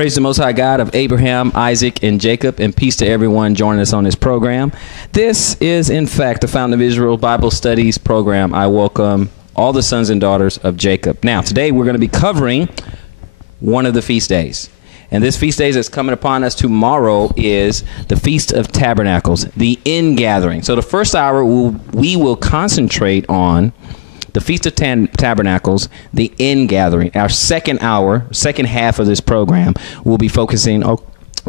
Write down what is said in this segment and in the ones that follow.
Praise the Most High God of Abraham, Isaac, and Jacob, and peace to everyone joining us on this program. This is, in fact, the Fountain of Israel Bible Studies program. I welcome all the sons and daughters of Jacob. Now, today we're going to be covering one of the feast days. And this feast day that's coming upon us tomorrow is the Feast of Tabernacles, the ingathering. So the first hour, we will concentrate on the Feast of Tabernacles, the ingathering. Our second hour, second half of this program, will be focusing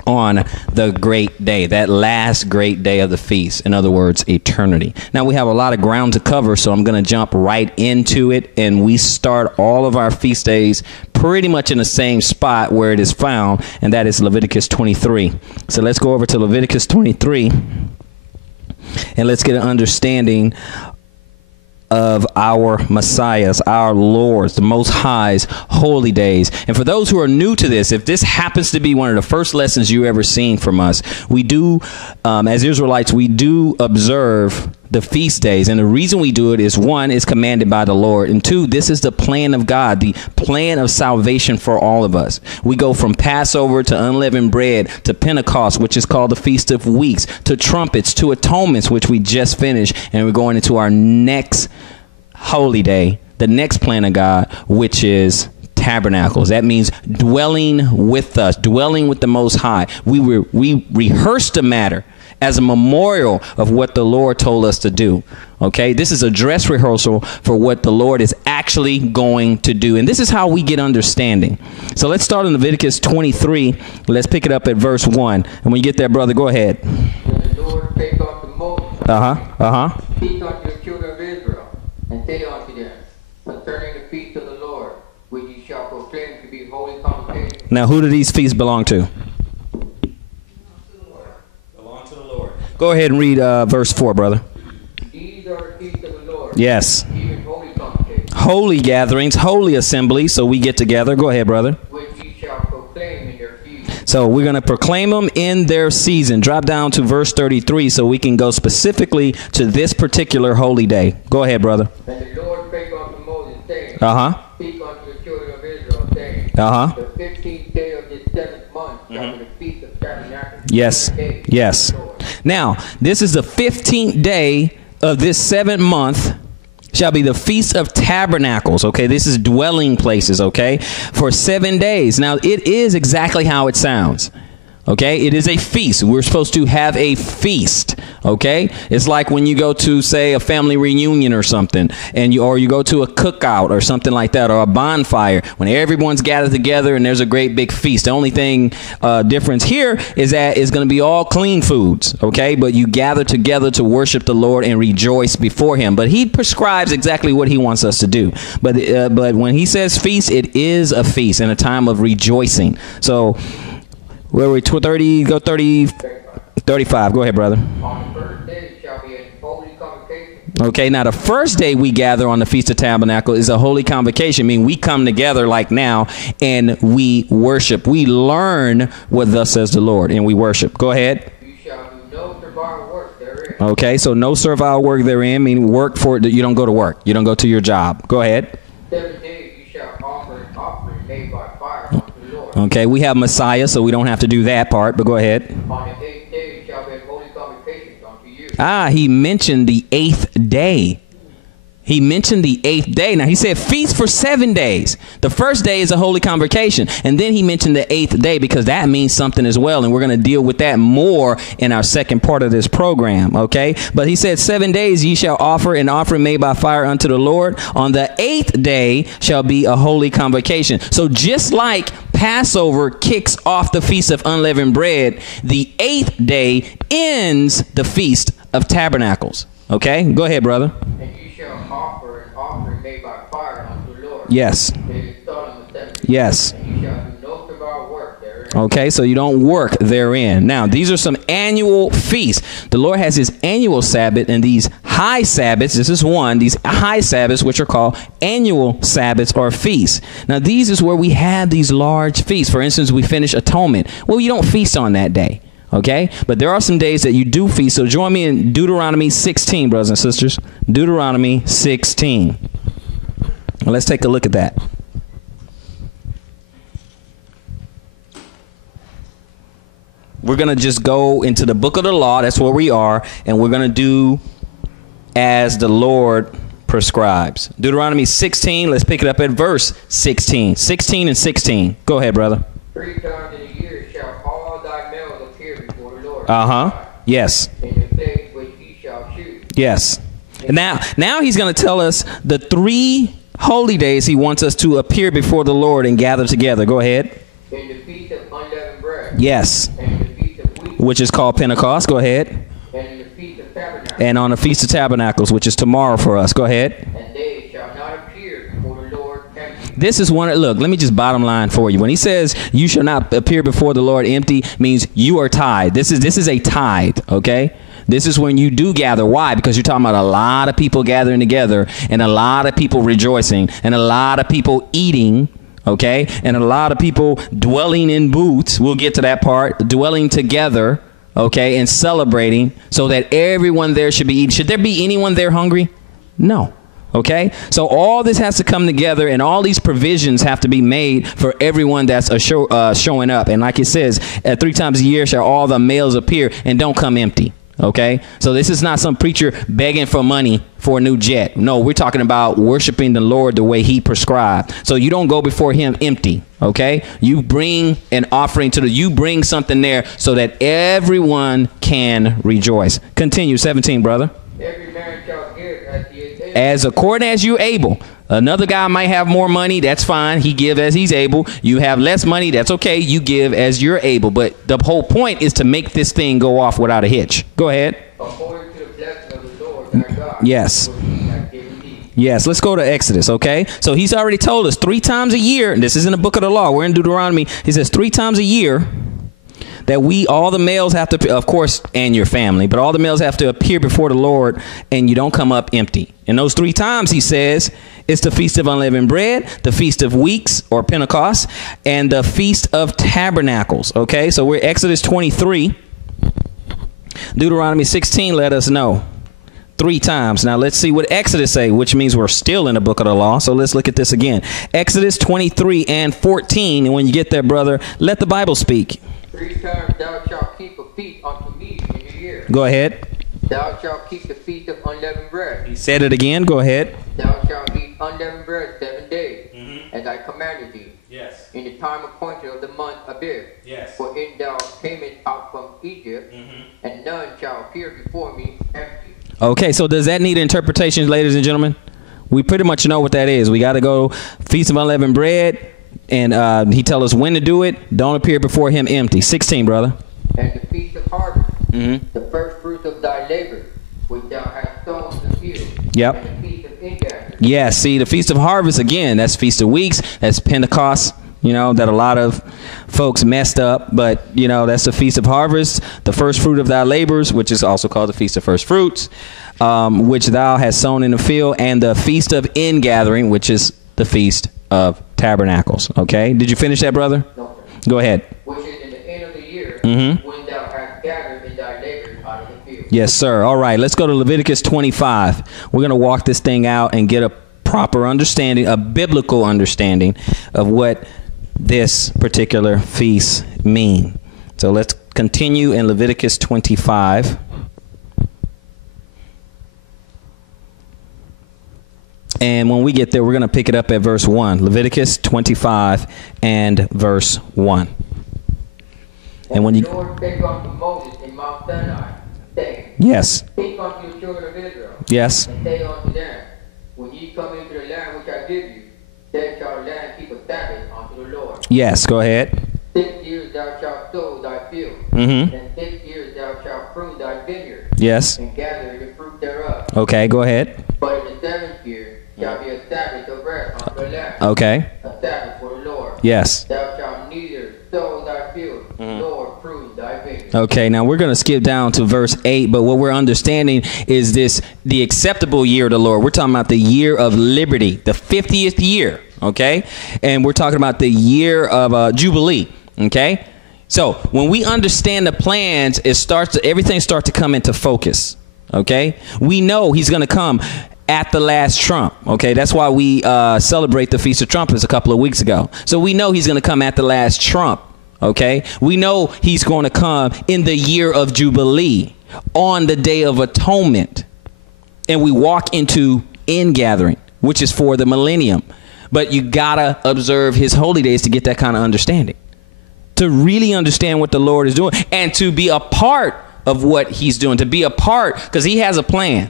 on the great day, that last great day of the feast. In other words, eternity. Now, we have a lot of ground to cover, so I'm going to jump right into it. And we start all of our feast days pretty much in the same spot where it is found, and that is Leviticus 23. So let's go over to Leviticus 23, and let's get an understanding of our Messiahs, our Lords, the Most High's holy days. And for those who are new to this, if this happens to be one of the first lessons you ever seen from us, we do, as Israelites, we do observe the feast days. And the reason we do it is, one, is commanded by the Lord. And two, this is the plan of God, the plan of salvation for all of us. We go from Passover to unleavened bread to Pentecost, which is called the Feast of Weeks, to trumpets, to atonements, which we just finished. And we're going into our next holy day, the next plan of God, which is Tabernacles. That means dwelling with us, dwelling with the Most High. We rehearse the matter as a memorial of what the Lord told us to do. Okay, this is a dress rehearsal for what the Lord is actually going to do. And this is how we get understanding. So let's start in Leviticus 23. Let's pick it up at verse 1. And when you get there, brother, go ahead. And the Lord spake unto Moses, Speak unto the children of Israel, and say unto them, concerning the feast of the Lord, which ye shall proclaim to be holy convocation. Now, who do these feasts belong to? Go ahead and read verse 4, brother. These are the feasts of the Lord. Yes. Even holy convocations. Holy gatherings, holy assemblies. So we get together. Go ahead, brother. Which ye shall proclaim in their season. So we're going to proclaim them in their season. Drop down to verse 33 so we can go specifically to this particular holy day. Go ahead, brother. And the Lord spake unto Moses, saying, Speak unto the children of Israel, saying, The 15th day of this 7th month shall be the feast of Tabernacles. Yes. Yes. Now, this is the 15th day of this 7th month shall be the Feast of Tabernacles. Okay, this is dwelling places, okay, for 7 days. Now, it is exactly how it sounds. Okay, it is a feast. We're supposed to have a feast. Okay, it's like when you go to, say, a family reunion or something, and you go to a cookout or something like that, or a bonfire, when everyone's gathered together and there's a great big feast. The only thing difference here is that it's going to be all clean foods. Okay, but you gather together to worship the Lord and rejoice before Him. But He prescribes exactly what He wants us to do. But when He says feast, it is a feast and a time of rejoicing. So, where are we? 30, go 30, 35. Go ahead, brother. On the first day shall be a holy convocation. Okay, now the first day we gather on the Feast of Tabernacle is a holy convocation. I mean, we come together like now and we worship. We learn what thus says the Lord and we worship. Go ahead. You shall do no servile work therein. Okay, so no servile work therein, meaning work for it. You don't go to work. You don't go to your job. Go ahead. 7 days you shall offer an offering made by fire unto the Lord. Okay, we have Messiah, so we don't have to do that part, but go ahead. On the 8th day shall be a holy convocation unto you. He mentioned the 8th day. He mentioned the 8th day. Now, he said feast for 7 days. The first day is a holy convocation. And then he mentioned the 8th day because that means something as well. And we're going to deal with that more in our second part of this program. Okay. But he said 7 days ye shall offer an offering made by fire unto the Lord. On the 8th day shall be a holy convocation. So just like Passover kicks off the Feast of Unleavened Bread, the 8th day ends the Feast of Tabernacles. Okay. Go ahead, brother. Offer an offering made by fire unto the Lord. Yes. Yes. And you shall do no servile work therein. Okay, so you don't work therein. Now, these are some annual feasts. The Lord has His annual Sabbath and these high Sabbaths. This is one. These high Sabbaths, which are called annual Sabbaths or feasts. Now, these is where we have these large feasts. For instance, we finish Atonement. Well, you don't feast on that day. Okay, but there are some days that you do feast. So join me in Deuteronomy 16, brothers and sisters. Deuteronomy 16. Well, let's take a look at that. we're going to just go into the book of the law. That's where we are. And we're going to do as the Lord prescribes. Deuteronomy 16. Let's pick it up at verse 16. 16 and 16. Go ahead, brother. 3 times in a year shall all thy males appear before the Lord. Yes. In the place which he shall choose. Yes. And now he's going to tell us the 3 holy days he wants us to appear before the Lord and gather together. Go ahead. In the feast of unleavened bread. Yes. And in the feast of weeks. Which is called Pentecost. Go ahead. And in the feast of tabernacles. And on the Feast of Tabernacles, which is tomorrow for us. Go ahead. And they shall not appear before the Lord empty. This is one. Look, let me just bottom line for you. When he says you shall not appear before the Lord empty, means you are tithe. This is a tithe. Okay. This is when you do gather. Why? Because you're talking about a lot of people gathering together and a lot of people rejoicing and a lot of people eating. Okay. And a lot of people dwelling in booths. We'll get to that part. Dwelling together. Okay. And celebrating so that everyone there should be eating. Should there be anyone there hungry? No. Okay. So all this has to come together and all these provisions have to be made for everyone that's showing up. And like it says, 3 times a year shall all the males appear and don't come empty. Okay, so this is not some preacher begging for money for a new jet. No, we're talking about worshiping the Lord the way he prescribed. So you don't go before him empty. Okay, you bring an offering you bring something there so that everyone can rejoice. Continue, 17, brother. Every man shall give as he is able. As according as you able. Another guy might have more money. That's fine. He give as he's able. You have less money. That's okay. You give as you're able. But the whole point is to make this thing go off without a hitch. Go ahead. According to the blessing of the Lord thy God. Yes. which he hath given thee. Yes. Let's go to Exodus. Okay. So he's already told us 3 times a year. And this is in the book of the law. We're in Deuteronomy. He says 3 times a year that all the males have to, of course, and your family, but all the males have to appear before the Lord and you don't come up empty. And those 3 times, he says, it's the Feast of Unleavened Bread, the Feast of Weeks or Pentecost, and the Feast of Tabernacles. Okay, so we're Exodus 23. Deuteronomy 16 let us know 3 times. Now let's see what Exodus say, which means we're still in the book of the law. So let's look at this again. Exodus 23 and 14. And when you get there, brother, let the Bible speak. 3 times thou shalt keep a feast unto me in the year. Go ahead. Thou shalt keep the feast of unleavened bread. He said it again. Go ahead. Thou shalt eat unleavened bread 7 days, as I commanded thee. Yes. In the time appointed of the month Abib. Yes. For in thou camest out from Egypt, and none shall appear before me empty. Okay, so does that need interpretation, ladies and gentlemen? We pretty much know what that is. We got to go Feast of Unleavened Bread, and he tells us when to do it. Don't appear before him empty. 16, brother. And the feast of harvest, the first fruits of thy labor, which thou hast sown in the field. Yep. And the feast of ingathering. Yeah, see, the Feast of Harvest, again, that's Feast of Weeks, that's Pentecost, that a lot of folks messed up, but, that's the Feast of Harvest, the first fruit of thy labors, which is also called the Feast of First Fruits, which thou hast sown in the field, and the Feast of Ingathering, which is the Feast of Tabernacles. Okay? Did you finish that, brother? No, sir. Go ahead. Which is in the end of the year, when thou hast gathered in thy labors out of the field. Yes, sir. All right, let's go to Leviticus 25. We're going to walk this thing out and get a proper understanding, a biblical understanding of what this particular feast mean. So let's continue in Leviticus 25. And when we get there, we're going to pick it up at verse 1. Leviticus 25 and verse 1. And when you... The Lord spake unto Moses in Mount Sinai, saying, Yes. Speak unto the children of Israel, Yes. and say unto them, when ye come into the land which I give you, then shall the land keep a Sabbath unto the Lord. Yes, go ahead. 6 years thou shalt sow thy field, Mm-hmm. and 6 years thou shalt prune thy vineyard, Yes. and gather the fruit thereof. Okay, go ahead. But in the 7th year shall be a Sabbath of rest unto the land, Okay. a Sabbath for the Lord. Yes. Thou shalt neither sow thy field, nor prune thy vineyard. Okay, now we're going to skip down to verse 8, but what we're understanding is the acceptable year of the Lord. We're talking about the year of liberty, the 50th year, okay? And we're talking about the year of Jubilee, okay? So when we understand the plans, everything starts to come into focus, okay? We know he's going to come at the last trump, okay? That's why we celebrate the Feast of Trumpets a couple of weeks ago. So we know he's going to come at the last trump Okay, we know he's going to come in the year of Jubilee, on the Day of Atonement, and we walk into ingathering, which is for the millennium. But you gotta observe his holy days to get that kind of understanding, to really understand what the Lord is doing, and to be a part of what he's doing, to be a part, because he has a plan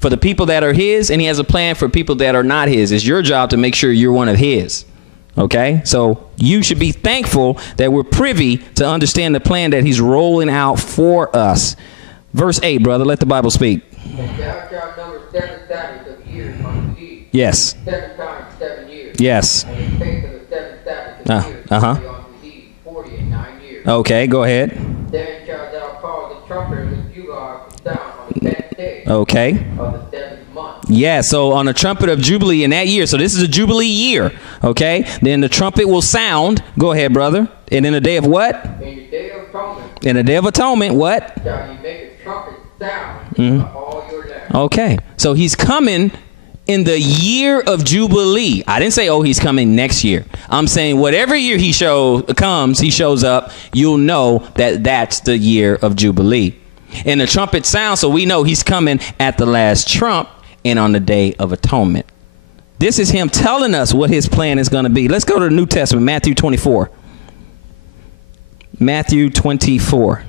for the people that are his, and he has a plan for people that are not his. It's your job to make sure you're one of his. Okay, so you should be thankful that we're privy to understand the plan that he's rolling out for us. Verse 8, brother, let the Bible speak. And thou shalt number 7 Sabbaths of years unto thee. Yes. 7 times 7 years. Yes. And the space of the 7 Sabbaths of years shall be unto thee 49 years. Okay, go ahead. Then shalt thou cause the trumpet of the Jubilee to sound on the 10th day Okay. of the 7th month. Yeah, so on the trumpet of Jubilee in that year, so this is a Jubilee year, okay? Then the trumpet will sound. Go ahead, brother. And in the day of what? In the day of atonement. In the day of atonement, what? Shall ye make a trumpet sound all your land. Okay, so he's coming in the year of Jubilee. I didn't say, oh, he's coming next year. I'm saying whatever year he shows up, you'll know that that's the year of Jubilee. And the trumpet sounds, so we know he's coming at the last trump and on the Day of Atonement. This is him telling us what his plan is going to be. Let's go to the New Testament, Matthew 24. Matthew 24.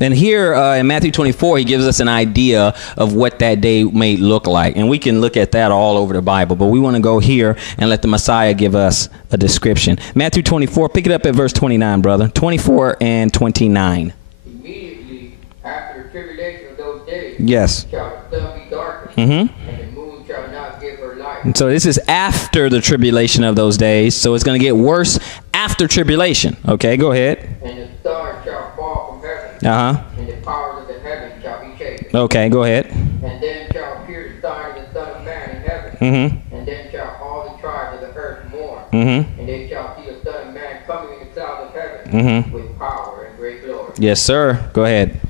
And here in Matthew 24, he gives us an idea of what that day may look like. And we can look at that all over the Bible. But we want to go here and let the Messiah give us a description. Matthew 24, pick it up at verse 29, brother. 24 and 29. Immediately after the tribulation of those days, Yes. shall the sun be darkened, Mm-hmm. and the moon shall not give her light. And so this is after the tribulation of those days. So it's going to get worse after tribulation. Okay, go ahead. And the stars shall fall from heaven, Uh-huh. and the powers of the heavens shall be shaken. Okay, go ahead. And then shall appear the sign of the Son of Man in heaven. Mm-hmm. And then shall all the tribes of the earth mourn. Mm-hmm. And they shall see the Son of Man coming in the clouds of heaven Mm-hmm. with power and great glory. Yes, sir. Go ahead.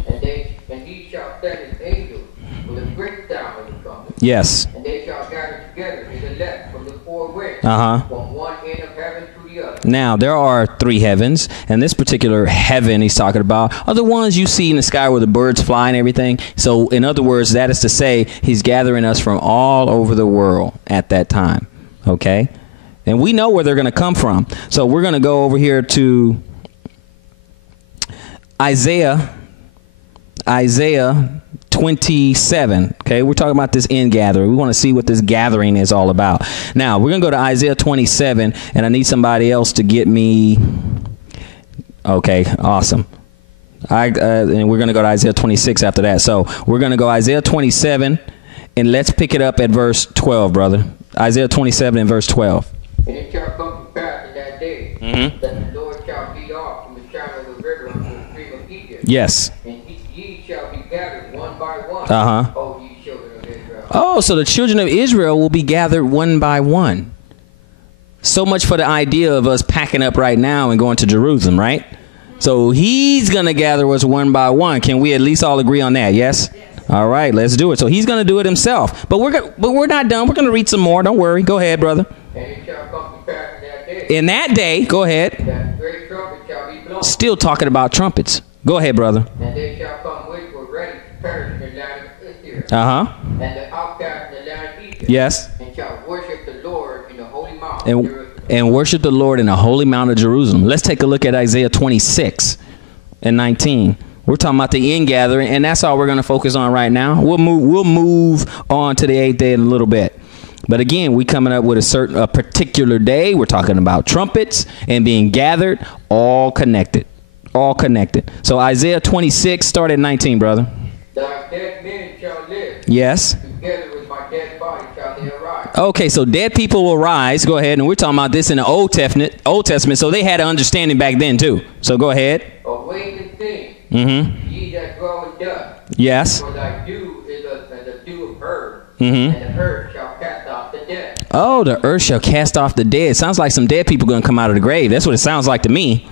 And he shall send his angels with a great sound of the trumpet. Yes. And they shall gather together his elect from the four winds, Uh-huh. from one end of heaven to the other. Now, there are 3 heavens, and this particular heaven he's talking about are the ones you see in the sky where the birds fly and everything. So, in other words, that is to say, he's gathering us from all over the world at that time, okay? And we know where they're going to come from. So, we're going to go over here to Isaiah 27. Okay, we're talking about this ingathering. We want to see what this gathering is all about. Now, we're going to go to Isaiah 27, and I need somebody else to get me. Okay, awesome. And we're going to go to Isaiah 26 after that. So we're going to go Isaiah 27, and let's pick it up at verse 12, brother. Isaiah 27 and verse 12. And it shall come to pass in that day Mm-hmm. that the Lord shall lead off from the channel of the river unto the stream of Egypt. Yes. And ye shall be gathered one by one, Uh-huh. O ye children of Israel. Oh, so the children of Israel will be gathered one by one. So much for the idea of us packing up right now and going to Jerusalem, right? So he's going to gather us one by one. Can we at least all agree on that? Yes? All right, let's do it. So he's going to do it himself. But we're not done. We're going to read some more. Don't worry. Go ahead, brother. And it shall come to pass in that day In that day, go ahead. that great trumpet shall be blown. Still talking about trumpets. Go ahead, brother. And they shall come which were ready to perish in the land of Israel, Uh-huh. and the outcast in the land of Egypt, Yes. and shall worship the Lord in the holy mount of Jerusalem. And worship the Lord in the holy mount of Jerusalem. Let's take a look at Isaiah 26 and 19. We're talking about the ingathering, and that's all we're going to focus on right now. We'll move on to the 8th day in a little bit. But again, we coming up with a particular day. We're talking about trumpets and being gathered, all connected. All connected. So Isaiah 26, start at 19, brother. Thy dead men shall live. Yes. Together with my dead body shall they arise. Okay, so dead people will rise. Go ahead. And we're talking about this in the Old Testament, so they had an understanding back then too. So go ahead. Awake and sing, Mm-hmm. ye that dwell in dust. Yes. For thy dew is as the dew of earth, Mm-hmm. and the earth shall cast off the dead. Oh, the earth shall cast off the dead. Sounds like some dead people going to come out of the grave. That's what it sounds like to me.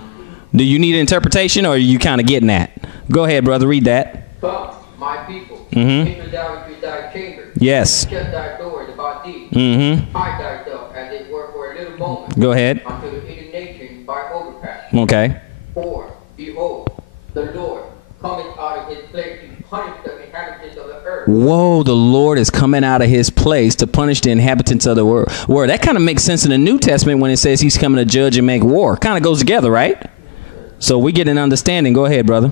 Do you need an interpretation, or are you kind of getting that? Go ahead, brother. Read that. Come, my people, Mhm. enter thou into thy chambers. Yes. Shut thy doors thee. Mm-hmm. Hide thyself, as it were, for a little moment. Go ahead. Until the indignation by overpass. Okay. For, behold, the Lord cometh out of his place to punish the inhabitants of the earth. Whoa, the Lord is coming out of his place to punish the inhabitants of the world. That kind of makes sense in the New Testament when it says he's coming to judge and make war. Kind of goes together, right? So we get an understanding. Go ahead, brother.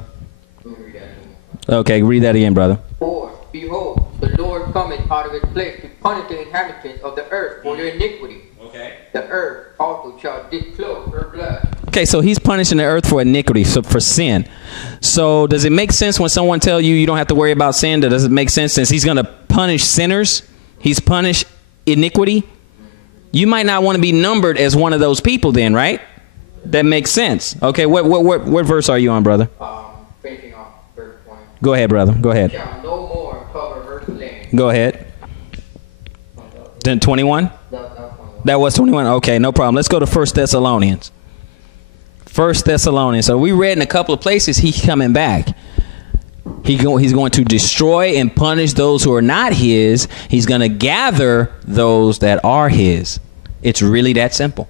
Okay, read that again, brother. For, behold, the Lord cometh out of his place to punish the inhabitants of the earth for their iniquity. Okay. The earth also shall disclose her blood. Okay, so he's punishing the earth for iniquity, so for sin. So does it make sense when someone tells you you don't have to worry about sin? Does it make sense since he's going to punish sinners? He's punished iniquity. You might not want to be numbered as one of those people then, right? That makes sense. Okay, what verse are you on, brother? Finishing off verse 20. Go ahead, brother. Go ahead. Shall no more cover her slain. Go ahead. Then 21? That was 21. Okay, no problem. Let's go to 1 Thessalonians. 1 Thessalonians. So we read in a couple of places he's coming back. He's going to destroy and punish those who are not his. He's going to gather those that are his. It's really that simple.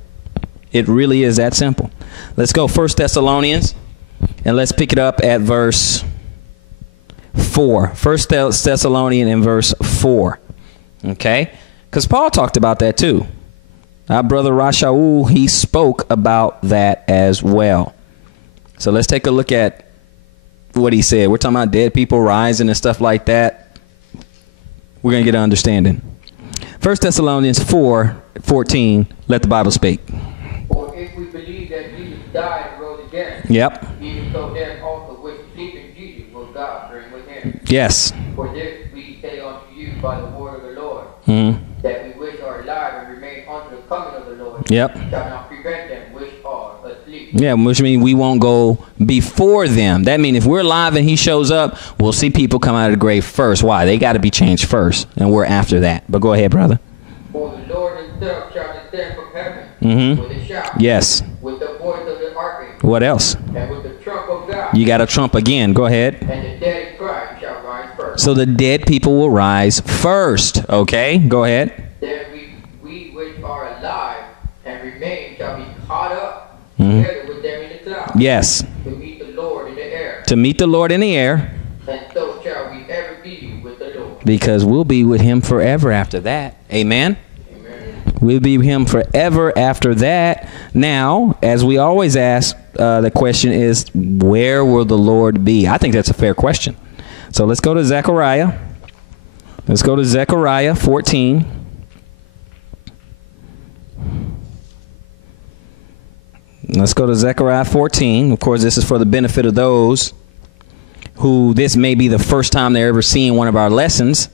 It really is that simple. Let's go 1 Thessalonians and let's pick it up at verse 4. 1 Thessalonians in verse 4. Okay? Because Paul talked about that too. Our brother Rashaul, he spoke about that as well. So let's take a look at what he said. We're talking about dead people rising and stuff like that. We're going to get an understanding. 1 Thessalonians 4:14. Let the Bible speak. For if we believe that Jesus died and rose again, Yep. even so them also which sleep in Jesus will God bring with him. Yes. For this we say unto you by the word of the Lord, that we which are alive and remain unto the coming of the Lord, Yep. shall not prevent them which are asleep. Yeah, which means we won't go before them. That means if we're alive and he shows up, we'll see people come out of the grave first. Why? They got to be changed first, and we're after that. But go ahead, brother. For the Lord himself shall descend from heaven with a shout, Yes. with the voice of the archangel, What else? and with the trump of God, You got a trump again. Go ahead. and the dead in Christ shall rise first. So the dead people will rise first. Okay, go ahead. Then we which are alive and remain shall be caught up together with them in the clouds, Yes. to meet the Lord in the air. To meet the Lord in the air, And so shall we ever be with the Lord. because we'll be with him forever after that. Amen. Amen. We'll be with him forever after that. Now, as we always ask, the question is, where will the Lord be? I think that's a fair question. So let's go to Zechariah. Let's go to Zechariah 14. Let's go to Zechariah 14. Of course, this is for the benefit of those who this may be the first time they're ever seeing one of our lessons.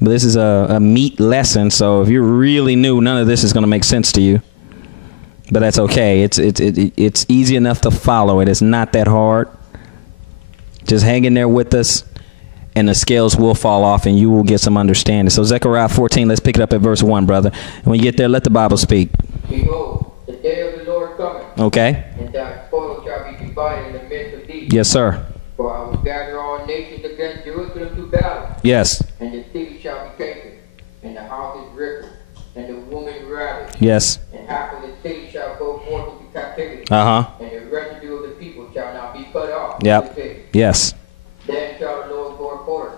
But this is a meat lesson, so if you're really new, none of this is going to make sense to you. But that's okay. It's easy enough to follow it. It's not that hard. Just hang in there with us, and the scales will fall off, and you will get some understanding. So Zechariah 14, let's pick it up at verse 1, brother. And when you get there, let the Bible speak. Behold, the day of the Lord cometh, Okay? and thy spoil shall be divided in the midst of thee. Yes, sir. For I will gather all nations against Jerusalem to battle, Yes. and the city shall be taken, and the houses ripped, and the woman ravished, Yes. and half of the city shall go forth into captivity, Uh-huh. and the residue of the people shall not be cut off. Yep. From the city. Yes. Then shall the Lord go forth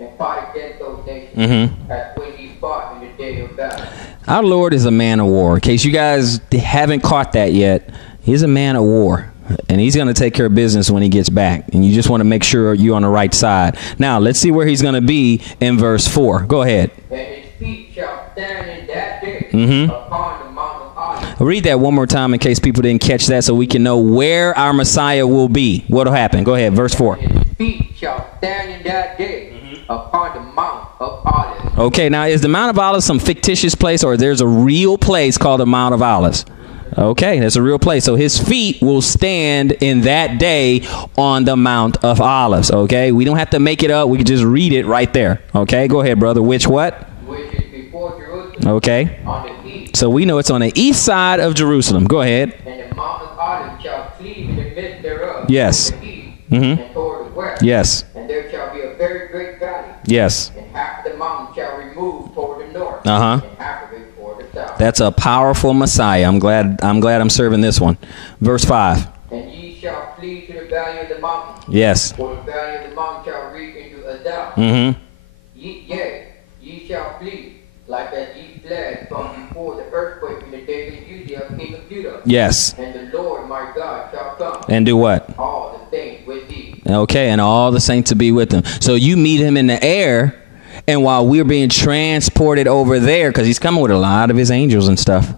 and fight against those nations, as when he fought in the day of battle. Our Lord is a man of war. In case you guys haven't caught that yet, he's a man of war. And he's going to take care of business when he gets back. And you just want to make sure you're on the right side. Now, let's see where he's going to be in verse 4. Go ahead. And his feet shall stand in that day upon the Mount of Olives. Read that one more time in case people didn't catch that so we can know where our Messiah will be. What will happen? Go ahead, verse 4. And his feet shall stand in that day upon the Mount of Olives. Okay, now is the Mount of Olives some fictitious place, or there's a real place called the Mount of Olives? Okay, that's a real place. So his feet will stand in that day on the Mount of Olives. Okay, we don't have to make it up. We can just read it right there. Okay, go ahead, brother. Which what? Which is before Jerusalem. Okay. On the east. So we know it's on the east side of Jerusalem. Go ahead. And the Mount of Olives shall cleave in the midst thereof. Yes. To the east and toward the west. Yes. And there shall be a very great valley. Yes. And half of the mountain shall remove toward the north. Uh-huh. and half of it for the south. That's a powerful Messiah. I'm glad I'm serving this one. Verse 5. And ye shall flee to the valley of the mountain. Yes. For the valley of the mountain shall reach into Azal. Mm-hmm. Ye shall flee, like as ye fled from before the earthquake in the days of Uzziah, king of Judah. Yes. And the Lord my God shall come. And do what? All the things with thee. Okay, and all the saints to be with him. So you meet him in the air, and while we're being transported over there, because he's coming with a lot of his angels and stuff,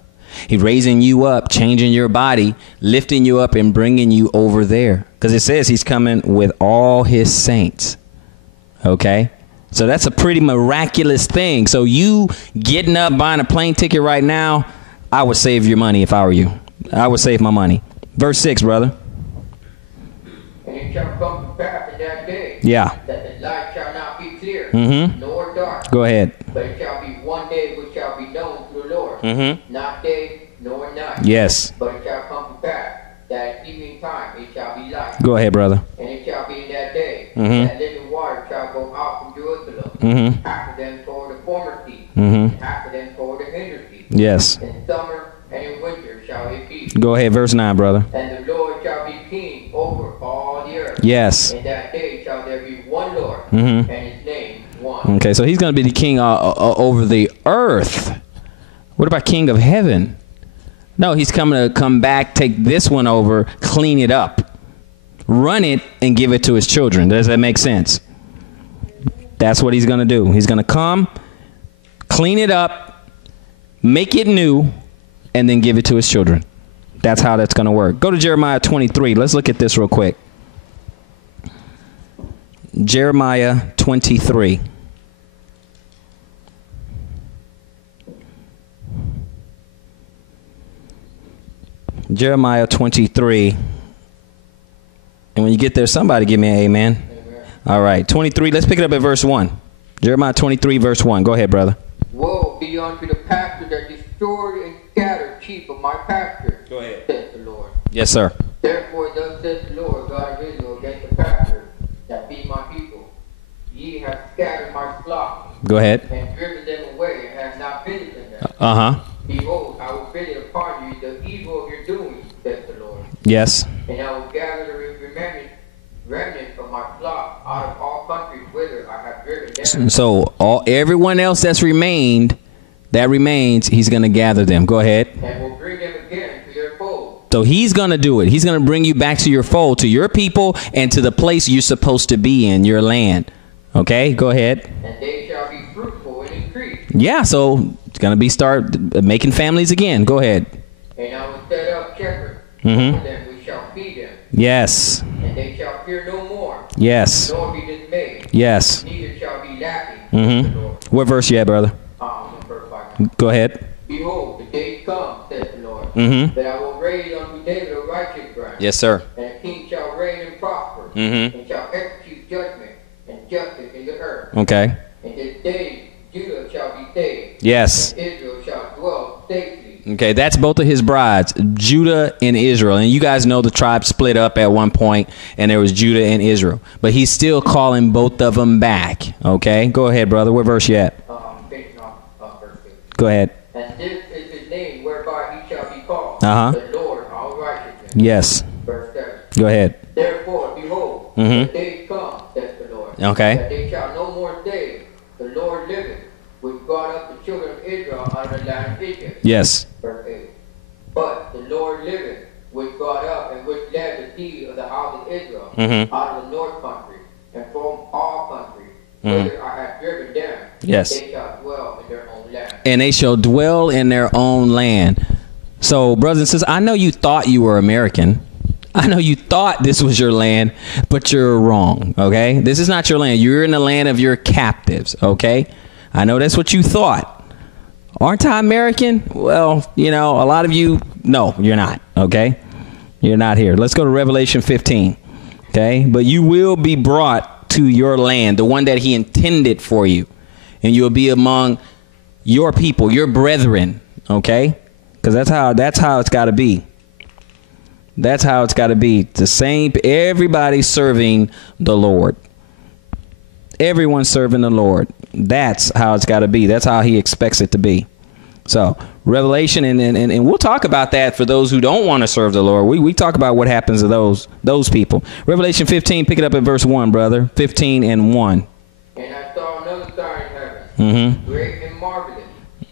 he's raising you up, changing your body, lifting you up, and bringing you over there. Because it says he's coming with all his saints. Okay? So that's a pretty miraculous thing. So you getting up, buying a plane ticket right now, I would save your money if I were you. I would save my money. Verse 6, brother. And it shall come to pass in that day, Yeah. that the light shall not be clear, Mm-hmm. nor dark. Go ahead. But it shall be one day which shall be known to the Lord, Mm-hmm. not day nor night. Yes. But it shall come to pass that at evening time it shall be light. Go ahead, brother. And it shall be in that day Mhm. that living water shall go out from Jerusalem, Mm-hmm. after them toward the former sea, Mm-hmm. and after them toward the inner sea. Yes. In summer and in winter shall it be. Go ahead, verse 9, brother. And the Lord shall be king over all the earth. Yes. In that day shall there be one Lord, Mhm. and his name one. Okay, so he's going to be the king over the earth. What about king of heaven? No, he's coming to come back, take this one over, clean it up, run it, and give it to his children. Does that make sense? That's what he's going to do. He's going to come, clean it up, make it new, and then give it to his children. That's how that's going to work. Go to Jeremiah 23. Let's look at this real quick. Jeremiah 23. Jeremiah 23. And when you get there, somebody give me an amen. Amen. All right, 23. Let's pick it up at verse 1. Jeremiah 23, verse 1. Go ahead, brother. Woe be unto the pastor that destroyed and scattered sheep of my pasture, Go ahead. says the Lord. Yes, sir. Therefore thus says the Lord God of Israel against the pastors that be my people. Ye have scattered my flock, Go ahead. and driven them away, and have not visited them. Uh-huh. Behold, I will visit upon you the evil of your doing, says the Lord. Yes. And I will gather the remnant of my flock out of all countries whither I have driven them. So everyone else that remains, he's going to gather them. Go ahead. And will bring them again to their fold. So he's going to do it. He's going to bring you back to your fold, to your people, and to the place you're supposed to be in, your land. Okay, go ahead. And they shall be fruitful and increase. Yeah, so it's going to be start making families again. Go ahead. And I will set up shepherds Mhm. over them which shall feed them. Yes. And they shall fear no more, Yes. nor be dismayed. Yes. Neither shall be lacking, Mm-hmm. says the Lord. What verse you at, brother? Verse 5. Go ahead. Behold, the days come, says the Lord, Mm-hmm. that I will raise unto David a righteous branch. Yes, sir. And a king shall reign and prosper, Mhm. and shall execute judgment and justice in the earth. Okay. In this day Judah shall be saved, Yes. and Israel shall dwell safely. Okay, that's both of his brides, Judah and Israel. And you guys know the tribe split up at one point, and there was Judah and Israel. But he's still calling both of them back. Okay, go ahead, brother. What verse you at? Finishing off verse 6. Go ahead. And this is his name whereby he shall be called, Uh-huh. the Lord our righteousness. Yes. Verse 7. Go ahead. Therefore, behold, Mhm. the days come, says the Lord, Okay. that they shall no more say, the Lord liveth, which brought up the children of Israel out of the land of Egypt. Yes. Verse 8. But the Lord liveth, which brought up and which led the seed of the house of Israel Mhm. out of the north country, and from all countries, Mhm. whither I have driven them. Yes. They shall dwell in their own land. And they shall dwell in their own land. So, brothers and sisters, I know you thought you were American. I know you thought this was your land, but you're wrong, okay? This is not your land. You're in the land of your captives, okay? I know that's what you thought. Aren't I American? Well, you know, a lot of you, no, you're not, okay? You're not here. Let's go to Revelation 15, okay? But you will be brought to your land, the one that he intended for you, and you'll be among your people, your brethren, okay? Because that's how it's got to be. That's how it's got to be. The same, everybody serving the Lord. Everyone serving the Lord. That's how it's got to be. That's how he expects it to be. So Revelation, and we'll talk about that for those who don't want to serve the Lord. We talk about what happens to those people. Revelation 15, pick it up at verse 1, brother. 15 and 1. And I saw another sign in heaven, Mm-hmm. great and marvelous,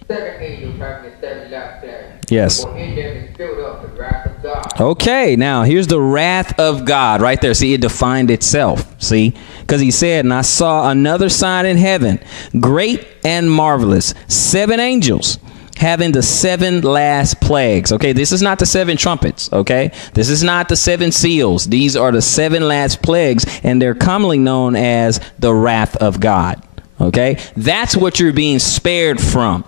7 angels having the 7 last plagues. Yes. For in them is filled up the wrath of God. Okay, now here's the wrath of God right there. See, it defined itself. See, because he said, and I saw another sign in heaven, great and marvelous, 7 angels having the 7 last plagues. Okay, this is not the 7 trumpets. Okay, this is not the 7 seals. These are the 7 last plagues, and they're commonly known as the wrath of God. Okay, that's what you're being spared from.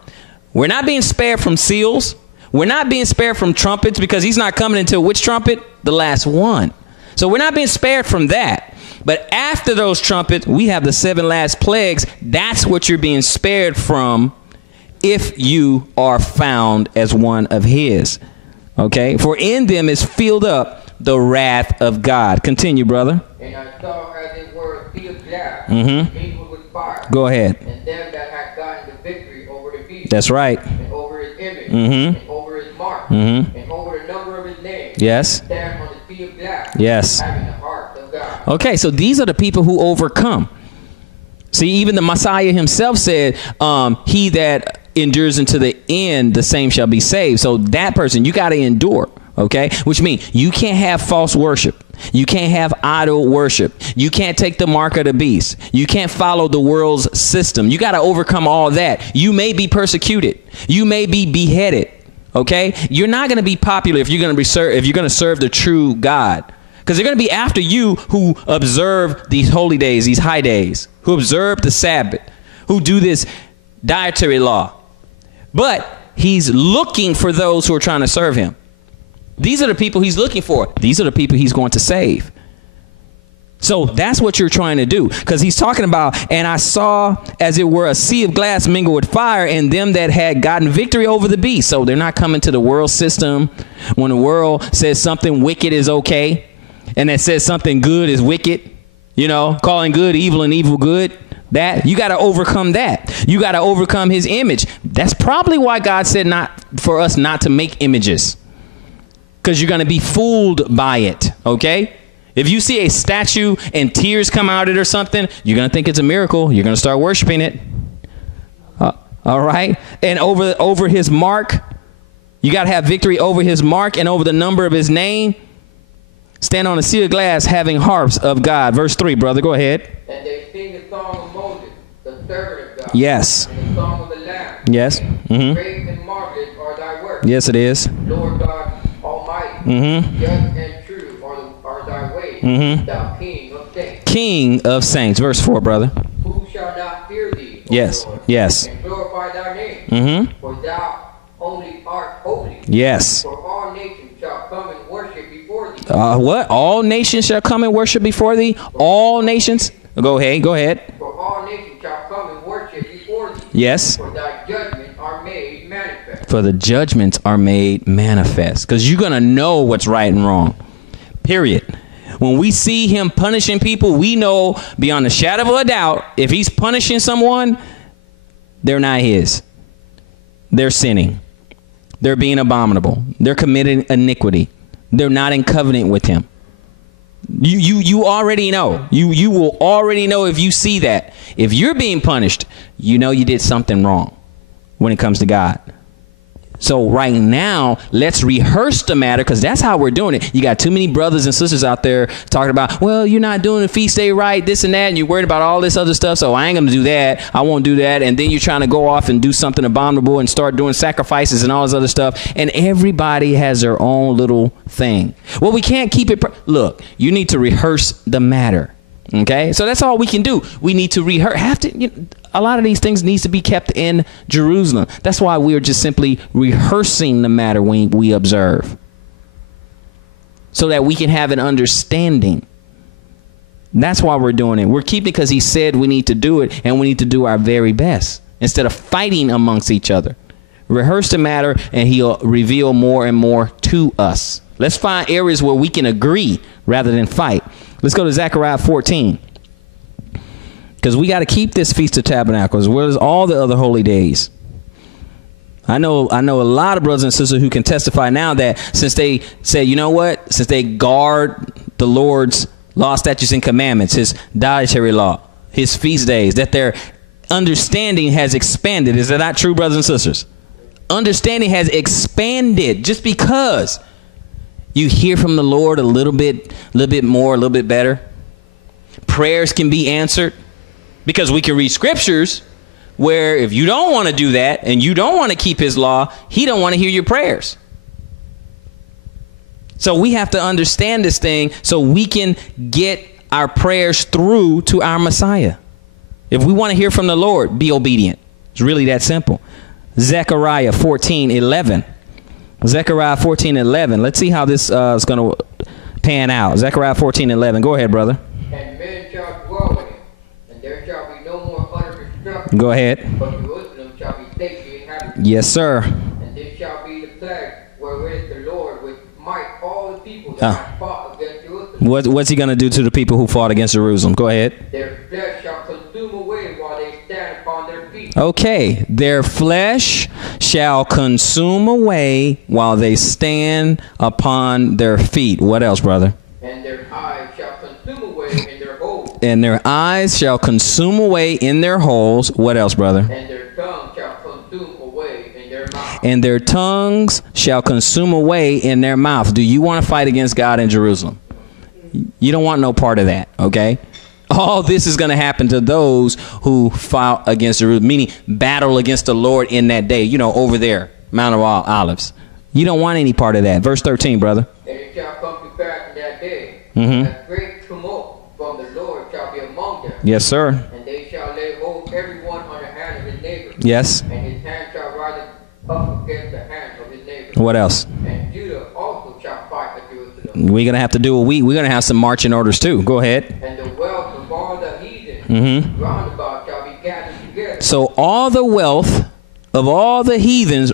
We're not being spared from seals. We're not being spared from trumpets, because he's not coming until which trumpet? The last one. So we're not being spared from that. But after those trumpets, we have the 7 last plagues. That's what you're being spared from if you are found as one of his. Okay? For in them is filled up the wrath of God. Continue, brother. And I saw as it were a sea of glass, Mm-hmm. mingled with fire. Go ahead. And them that had gotten the victory over the beast. That's right. And over his image. Mm-hmm. And over his mark. Mm-hmm. And over the number of his name. Yes. Stand on the sea of glass. Yes. Having the heart of God. Okay, so these are the people who overcome. See, even the Messiah himself said, he that endures unto the end, the same shall be saved. So that person, you got to endure. Okay, which means you can't have false worship. You can't have idol worship. You can't take the mark of the beast. You can't follow the world's system. You got to overcome all that. You may be persecuted. You may be beheaded. Okay, you're not going to be popular if you're going to serve the true God, because they're going to be after you who observe these holy days, these high days, who observe the Sabbath, who do this dietary law. But he's looking for those who are trying to serve him. These are the people he's looking for. These are the people he's going to save. So that's what you're trying to do, because he's talking about, and I saw as it were a sea of glass mingled with fire, and them that had gotten victory over the beast. So they're not coming to the world system when the world says something wicked is okay, and that says something good is wicked, you know, calling good evil and evil good. That you got to overcome that. You got to overcome his image. That's probably why God said not for us not to make images, because you're going to be fooled by it. Okay. If you see a statue and tears come out of it or something, you're going to think it's a miracle. You're going to start worshiping it. All right. And over his mark, you got to have victory over his mark and over the number of his name. Stand on a sea of glass having harps of God. Verse 3, brother. Go ahead. And they sing the song of Moses, the servant of God. Yes. And the song of the Lamb. Yes. Mm-hmm. Great and marvelous are thy works. Yes, it is. Lord God Almighty. Mm-hmm. Just and true are thy ways. Mm-hmm. Thou King of saints. King of saints. Verse 4, brother. Who shall not fear thee, O Yes. Lord, Yes. and glorify thy name? Mm-hmm. For thou only art holy. Yes. For all nations shall come and worship before thee. What? All nations shall come and worship before thee? All nations? Go ahead. Go ahead. For all nations shall come and worship before thee. Yes. For thy judgments are made manifest. For the judgments are made manifest. Because you're going to know what's right and wrong. Period. When we see him punishing people, we know beyond a shadow of a doubt, if he's punishing someone, they're not his. They're sinning. They're being abominable. They're committing iniquity. They're not in covenant with him. You already know. You will already know if you see that. If you're being punished, you know you did something wrong when it comes to God. So right now, let's rehearse the matter, because that's how we're doing it. You got too many brothers and sisters out there talking about, well, you're not doing the feast day right, this and that, and you're worried about all this other stuff, so I ain't going to do that. I won't do that. And then you're trying to go off and do something abominable and start doing sacrifices and all this other stuff. And everybody has their own little thing. Well, we can't keep it. Look, you need to rehearse the matter. Okay, so that's all we can do. We need to rehearse. A lot of these things needs to be kept in Jerusalem. That's why we are just simply rehearsing the matter when we observe, so that we can have an understanding. That's why we're doing it. We're keeping because he said we need to do it, and we need to do our very best instead of fighting amongst each other. Rehearse the matter, and he'll reveal more and more to us. Let's find areas where we can agree rather than fight. Let's go to Zechariah 14. Because we got to keep this Feast of Tabernacles. Where's all the other holy days? I know a lot of brothers and sisters who can testify now that since they said, you know what, since they guard the Lord's law, statutes, and commandments, his dietary law, his feast days, that their understanding has expanded. Is that not true, brothers and sisters? Understanding has expanded just because you hear from the Lord a little bit more, a little bit better. Prayers can be answered because we can read scriptures where if you don't want to do that and you don't want to keep his law, he don't want to hear your prayers. So we have to understand this thing so we can get our prayers through to our Messiah. If we want to hear from the Lord, be obedient. It's really that simple. Zechariah 14:11. Zechariah 14:11. Let's see how this is going to pan out. Zechariah 14:11. Go ahead, brother. And men shall dwell in it, and there shall be no more utter destruction. Go ahead. But Jerusalem shall be safely inhabited. Yes, sir. And this shall be the plague wherewith the Lord would smite all the people that have fought against Jerusalem. What's he going to do to the people who fought against Jerusalem? Go ahead. Their flesh shall consume away while they stand upon their feet. Okay. Their flesh shall consume away while they stand upon their feet. What else, brother? And their eyes shall consume away in their holes. And their eyes shall consume away in their holes. What else, brother? And their tongue shall consume away in their mouth. And their tongues shall consume away in their mouth. Do you want to fight against God in Jerusalem? You don't want no part of that, okay? All this is going to happen to those who fought against Jerusalem, meaning battle against the Lord in that day, you know, over there, Mount of Olives. You don't want any part of that. Verse 13, brother. And it shall come to pass in that day, a great tumult from the Lord shall be among them. Yes, sir. And they shall lay hold every one on the hand of his neighbor. Yes. And his hand shall rise up against the hand of his neighbor. What else? And Judah also shall fight at Jerusalem. We're going to have to do we're going to have some marching orders too. Go ahead. And the wealth of all the heathen round about shall be gathered together. So all the wealth of all the heathens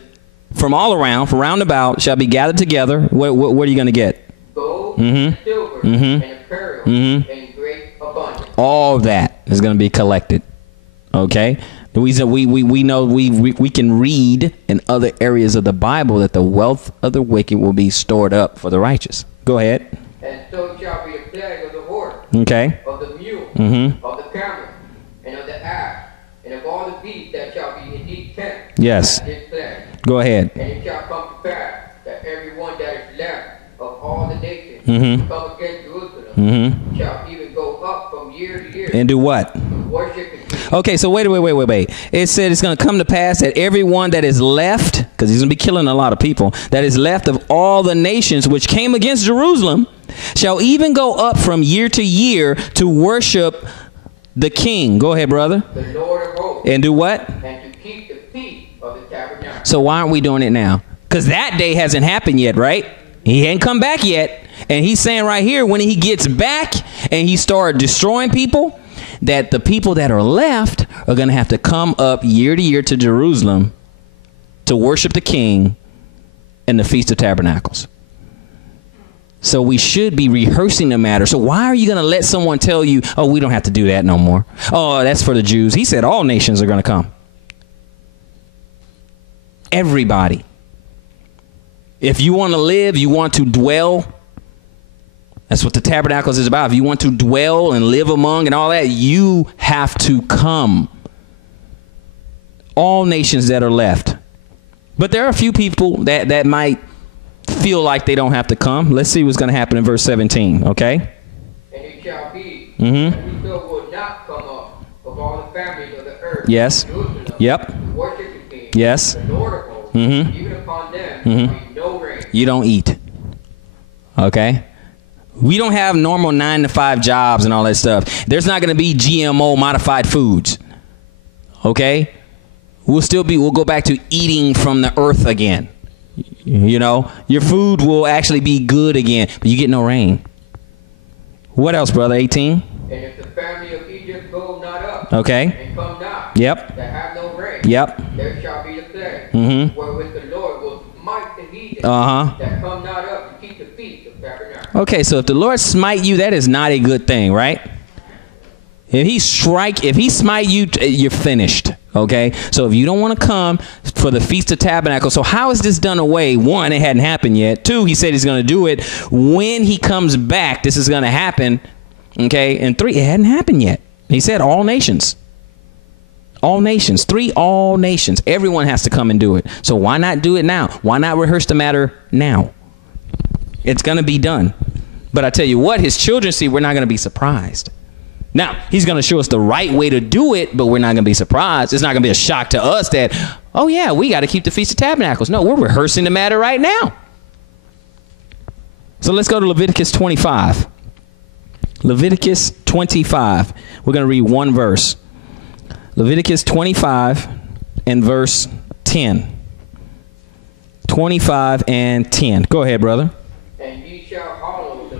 from all around, from round about, shall be gathered together. What are you going to get? Gold, and silver, and apparel, in great abundance. All that is going to be collected. Okay? We know we can read in other areas of the Bible that the wealth of the wicked will be stored up for the righteous. Go ahead. And so shall be the plague of the horse, Okay. of the mule, of the camel, and of the ass, and of all the beasts that shall be in these tents. Yes. This plague. Go ahead. And it shall come to pass that every one that is left of all the nations who come against Jerusalem shall even go up from year to year And do what? to worship the King. Okay, so wait. It said it's going to come to pass that everyone that is left, because he's going to be killing a lot of people, that is left of all the nations which came against Jerusalem, shall even go up from year to year to worship the King. Go ahead, brother. The Lord of hosts. And do what? And to keep the feast of the tabernacle. So why aren't we doing it now? Because that day hasn't happened yet, right? He ain't come back yet. And he's saying right here, when he gets back and he started destroying people, that the people that are left are going to have to come up year to year to Jerusalem to worship the King in the Feast of Tabernacles. So we should be rehearsing the matter. So why are you going to let someone tell you, oh, we don't have to do that no more? Oh, that's for the Jews. He said all nations are going to come. Everybody. If you want to live, you want to dwell. That's what the Tabernacles is about. If you want to dwell and live among and all that, you have to come. All nations that are left. But there are a few people that might feel like they don't have to come. Let's see what's going to happen in verse 17, okay? And it shall be that whoso will not come up of all the families of the earth. Yes. Jerusalem, Yep. to worship the King. Yes. The Lord of hosts. Even upon them there be no rain. You don't eat. Okay? We don't have normal 9-to-5 jobs and all that stuff. There's not going to be GMO modified foods. Okay? We'll go back to eating from the earth again. You know, your food will actually be good again, but you get no rain. What else, brother? 18? And if the family of Egypt go not up, Okay. and come not, Yep. that have no rain, Yep. there shall be the plague, wherewith the Lord will smite the heathen that come not up to keep the feast of tabernacles. Okay, so if the Lord smite you, that is not a good thing, right? If he smite you, you're finished. Okay, so if you don't want to come for the Feast of Tabernacles, so how is this done away? One, it hadn't happened yet. Two, he said he's going to do it when he comes back. This is going to happen. Okay, and three, it hadn't happened yet. He said all nations. All nations. Three, all nations. Everyone has to come and do it. So why not do it now? Why not rehearse the matter now? It's going to be done. But I tell you what, his children, see, we're not going to be surprised. Now, he's going to show us the right way to do it, but we're not going to be surprised. It's not going to be a shock to us that, oh, yeah, we got to keep the Feast of Tabernacles. No, we're rehearsing the matter right now. So let's go to Leviticus 25. Leviticus 25. We're going to read one verse. Leviticus 25 and verse 10. 25 and 10. Go ahead, brother. And ye shall hallow the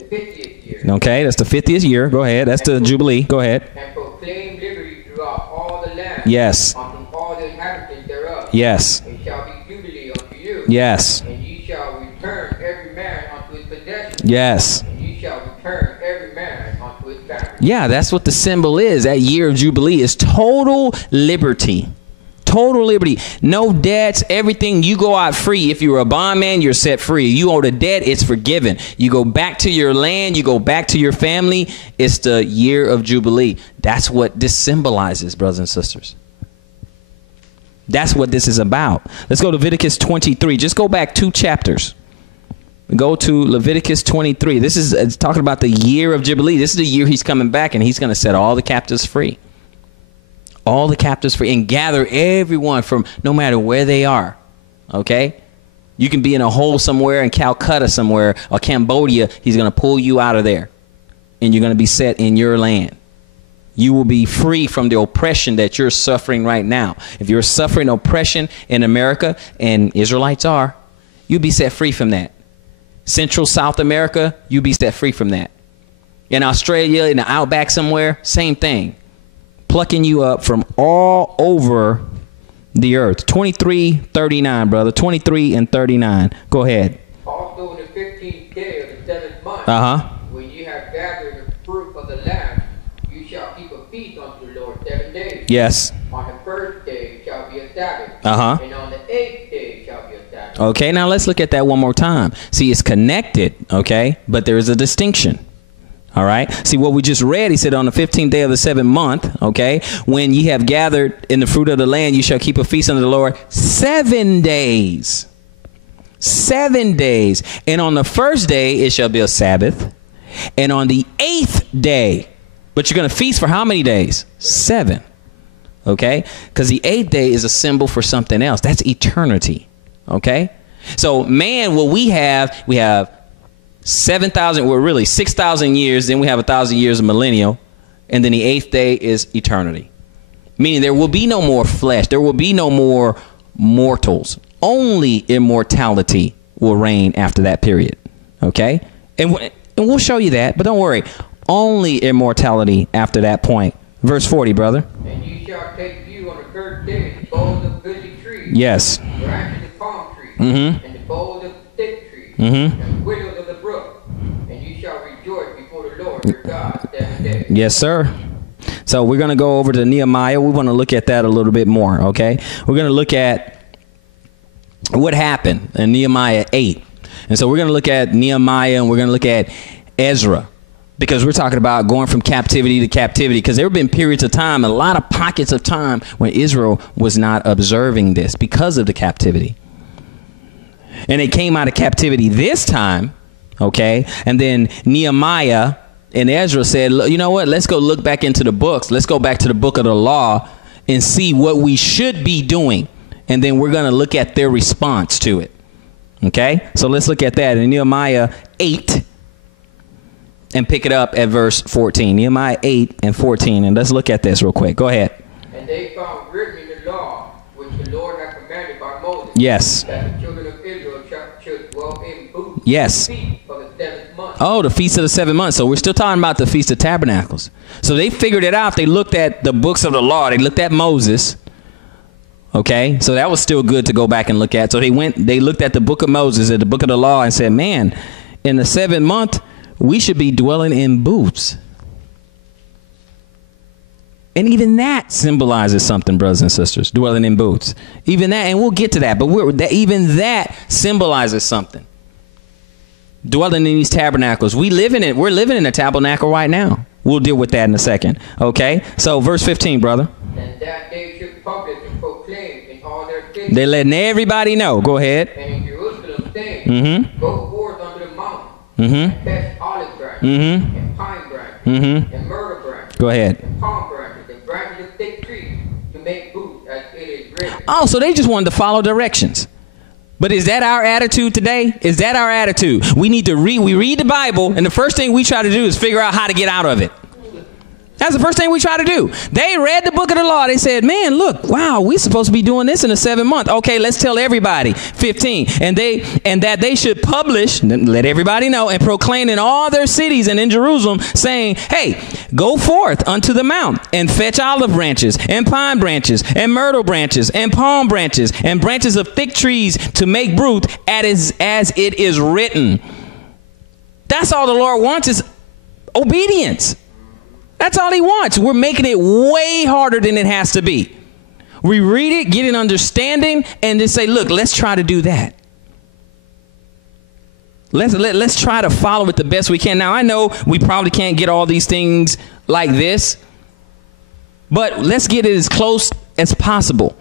50th year. Okay, that's the 50th year. Go ahead. That's the Jubilee. Go ahead. And proclaim liberty throughout all the land. Yes. Unto all the inhabitants thereof. Yes. It shall be jubilee unto you. Yes. And ye shall return every man unto his possession. Yes. And ye shall return every man unto his family. Yeah, that's what the symbol is. That year of Jubilee is total liberty. Total liberty. No debts, everything. You go out free. If you're a bondman, you're set free. You owe the debt, it's forgiven. You go back to your land. You go back to your family. It's the year of Jubilee. That's what this symbolizes, brothers and sisters. That's what this is about. Let's go to Leviticus 23. Just go back 2 chapters. Go to Leviticus 23. This is it's talking about the year of Jubilee. This is the year he's coming back, and he's going to set all the captives free. All the captives free, and gather everyone from no matter where they are. Okay? You can be in a hole somewhere in Calcutta somewhere or Cambodia. He's going to pull you out of there, and you're going to be set in your land. You will be free from the oppression that you're suffering right now. If you're suffering oppression in America, and Israelites are, you'll be set free from that. Central South America, you'll be set free from that. In Australia, in the outback somewhere, same thing. Plucking you up from all over the earth. 23:39, brother. 23 and 39. Go ahead. Also in the 15th day of the 7th month, when you have gathered the fruit of the land, you shall keep a feast unto the Lord 7 days. Yes. On the first day shall be a Sabbath. And on the 8th day shall be a Sabbath. Okay, now let's look at that one more time. See, it's connected, okay? But there is a distinction. All right. See what we just read. He said on the 15th day of the 7th month. OK, when ye have gathered in the fruit of the land, you shall keep a feast unto the Lord 7 days. 7 days. And on the first day, it shall be a Sabbath. And on the 8th day, but you're going to feast for how many days? 7. OK, because the 8th day is a symbol for something else. That's eternity. OK, so man, what we have 7,000, well, really 6,000 years. Then we have 1,000 years of millennial. And then the 8th day is eternity. Meaning there will be no more flesh. There will be no more mortals. Only immortality will reign after that period. Okay? And we'll show you that. But don't worry. Only immortality after that point. Verse 40, brother. And you shall take you on the third day the boughs of goodly trees. Yes. Branches of palm trees. Mm-hmm. And the boughs of thick trees. Mm-hmm. And willows of the brook. And you shall rejoice before the Lord your God 7 days. Yes, sir. So we're going to go over to Nehemiah. We want to look at that a little bit more, okay? We're going to look at what happened in Nehemiah 8. And so we're going to look at Nehemiah, and we're going to look at Ezra, because we're talking about going from captivity to captivity, because there have been periods of time, a lot of pockets of time when Israel was not observing this because of the captivity. And they came out of captivity this time, okay? And then Nehemiah and Ezra said, you know what? Let's go look back into the books. Let's go back to the book of the law and see what we should be doing. And then we're going to look at their response to it. Okay? So let's look at that in Nehemiah 8 and pick it up at verse 14. Nehemiah 8 and 14. And let's look at this real quick. Go ahead. And they found written in the law, which the Lord had commanded by Moses, yes, that the children of Israel should dwell in booths. Yes. Oh, the Feast of the 7 months. So we're still talking about the Feast of Tabernacles. So they figured it out. They looked at the books of the law. They looked at Moses. Okay, so that was still good to go back and look at. So they looked at the book of Moses, at the book of the law, and said, man, in the 7th month, we should be dwelling in booths. And even that symbolizes something, brothers and sisters, dwelling in booths. Even that, and we'll get to that, but even that symbolizes something. Dwelling in these tabernacles. We're living in a tabernacle right now. We'll deal with that in a second. Okay? So verse 15, brother. And that they should publish and proclaim in all their cities. They're letting everybody know. Go ahead. And in Jerusalem saying, go forth unto the mountain, and fetch olive branches, and pine branches, and myrtle branches, Go ahead. and palm branches, and branches of thick trees, to make booths as it is written. Oh, so they just wanted to follow directions. But is that our attitude today? Is that our attitude? We need to read the Bible, and the first thing we try to do is figure out how to get out of it. That's the first thing we try to do. They read the book of the law. They said, man, look, wow, we're supposed to be doing this in a 7 month. Okay, let's tell everybody. 15. And that they should publish, let everybody know, and proclaim in all their cities and in Jerusalem, saying, hey, go forth unto the mount and fetch olive branches and pine branches and myrtle branches and palm branches and branches of thick trees to make booth as it is written. That's all the Lord wants is obedience. That's all he wants. We're making it way harder than it has to be. We read it, get an understanding, and then say, look, let's try to do that. Let's try to follow it the best we can. Now, I know we probably can't get all these things like this, but let's get it as close as possible.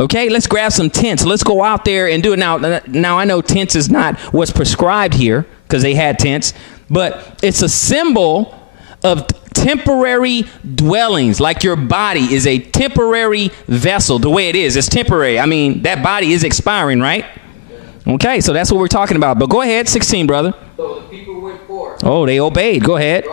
Okay, let's grab some tents. Let's go out there and do it. Now I know tents is not what's prescribed here because they had tents, but it's a symbol of temporary dwellings. Like your body is a temporary vessel. The way it is, it's temporary. I mean, that body is expiring, right? Okay, so that's what we're talking about. But go ahead, 16, brother. So the people went forth. Oh, they obeyed. Go ahead.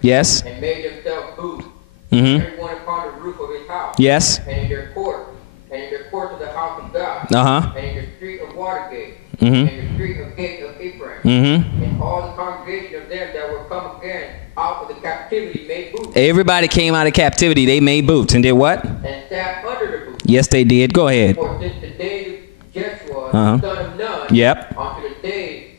Yes. And made themselves booths. Everyone upon the roof of his house. Yes. And in their court. And in their court of the house of God. And in the street of Watergate. And in the street of Gate of Abraham. And all the congregation of them that were come again out of the captivity made booths. Everybody came out of captivity. They made booths and did what? And sat under the booths. Yes, they did. Go ahead. For since the day of Jeshua, son of Nun, unto the day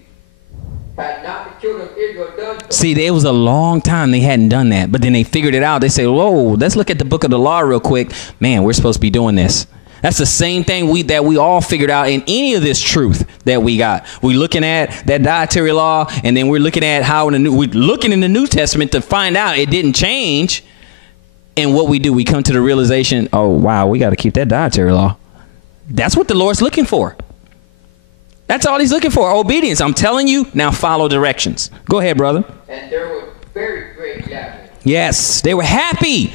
had not the children of Israel done so. See, it was a long time they hadn't done that, but then they figured it out. They say, whoa, let's look at the book of the law real quick. Man, we're supposed to be doing this. That's the same thing that we all figured out in any of this truth that we got. We're looking at that dietary law, and then we're looking at how we're looking in the New Testament to find out it didn't change. And what we do, we come to the realization, oh, wow, we got to keep that dietary law. That's what the Lord's looking for. That's all he's looking for, obedience. I'm telling you, now follow directions. Go ahead, brother. And there was very great gladness. Yes, they were happy.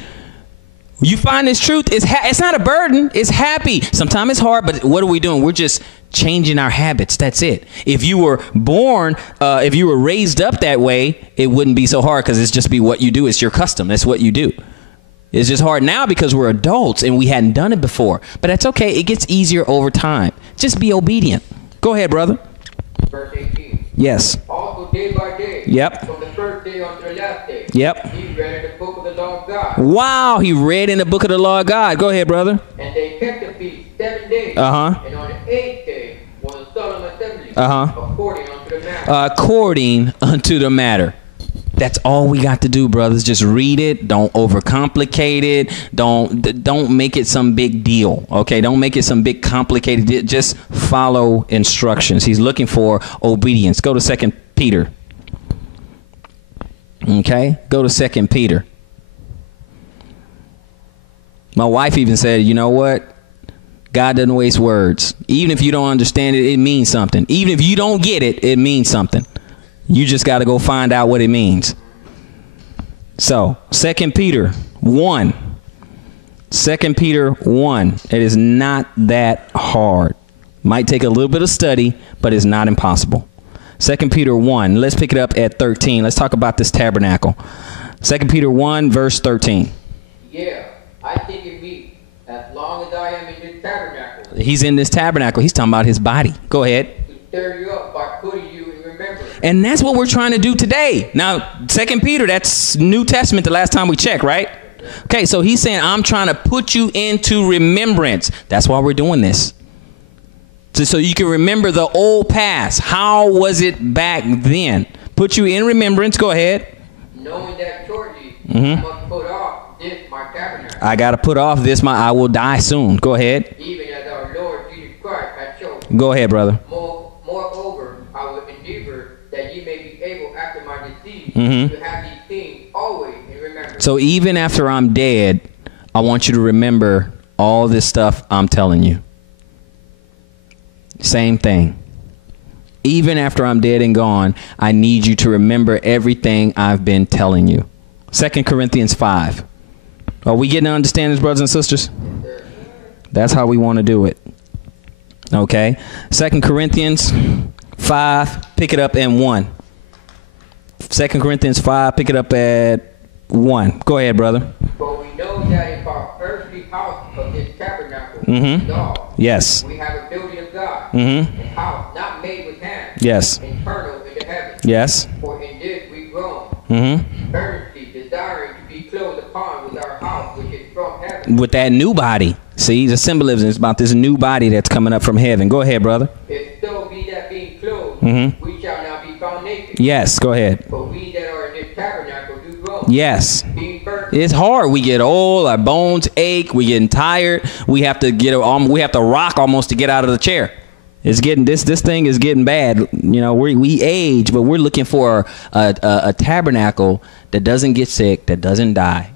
You find this truth, it's not a burden, it's happy. Sometimes it's hard, but what are we doing? We're just changing our habits. That's it. If you were born, if you were raised up that way, it wouldn't be so hard because it's just be what you do. It's your custom. That's what you do. It's just hard now because we're adults and we hadn't done it before. But that's okay. It gets easier over time. Just be obedient. Go ahead, brother. Verse 18. Yes. Also day by day. Yep. From the first day unto the last day. Yep. He read in the book of the law of God. Wow, he read in the book of the law of God. Go ahead, brother. And they kept the feast 7 days. And on the 8th day was a solemn assembly. According unto the matter. According unto the matter. That's all we got to do, brothers. Just read it. Don't overcomplicate it. Don't make it some big deal. Okay, don't make it some big complicated. Just follow instructions. He's looking for obedience. Go to 2 Peter. Okay, go to 2 Peter. My wife even said, you know what? God doesn't waste words. Even if you don't understand it, it means something. Even if you don't get it, it means something. You just got to go find out what it means. So, 2 Peter 1. 2 Peter 1. It is not that hard. Might take a little bit of study, but it's not impossible. 2 Peter 1. Let's pick it up at 13. Let's talk about this tabernacle. 2 Peter 1, verse 13. Yeah, I think it means as long as I am in this tabernacle. He's in this tabernacle. He's talking about his body. Go ahead. To stir you up by putting you in remembrance. And that's what we're trying to do today. Now, 2 Peter, that's New Testament the last time we checked, right? Okay, so he's saying, I'm trying to put you into remembrance. That's why we're doing this. So you can remember the old past. How was it back then? Put you in remembrance. Go ahead. Knowing that shortly I must put off this my tabernacle. I got to put off this. I will die soon. Go ahead. Even as our Lord Jesus Christ has chosen. Go ahead, brother. Moreover, I will endeavor that ye may be able after my decease to have these things always in remembrance. So even after I'm dead, I want you to remember all this stuff I'm telling you. Same thing. Even after I'm dead and gone, I need you to remember everything I've been telling you. 2 Corinthians 5. Are we getting to understand this, brothers and sisters? That's how we want to do it. Okay. 2 Corinthians 5, pick it up in 1. 2 Corinthians 5, pick it up at 1. Go ahead, brother. For we know that if our earthly house of this tabernacle is all, yes, we have a building of God, a house not made with hands, yes, internal in the heavens. Yes. For in this we groan, earnestly desiring to be clothed upon with our house which is from heaven. With that new body. See, the symbolism is about this new body that's coming up from heaven. Go ahead, brother. If so be that being clothed, we shall not be found naked. Yes, go ahead. For we that are in this tabernacle do groan. Yes. Being burnt. It's hard. We get old, our bones ache, we getting tired. We have to rock almost to get out of the chair. It's getting this thing is getting bad. You know, we age, but we're looking for a tabernacle that doesn't get sick, that doesn't die.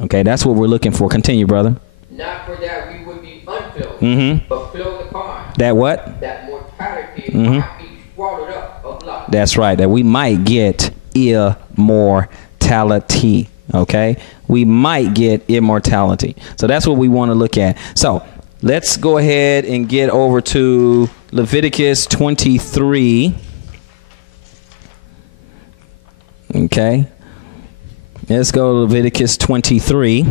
Okay, that's what we're looking for. Continue, brother. Not for that we would be unclothed, but clothed upon. That what? That mortality might be swallowed up of life. That's right. That we might get immortality. Okay, we might get immortality. So that's what we want to look at. So let's go ahead and get over to Leviticus 23. Okay, let's go to Leviticus 23.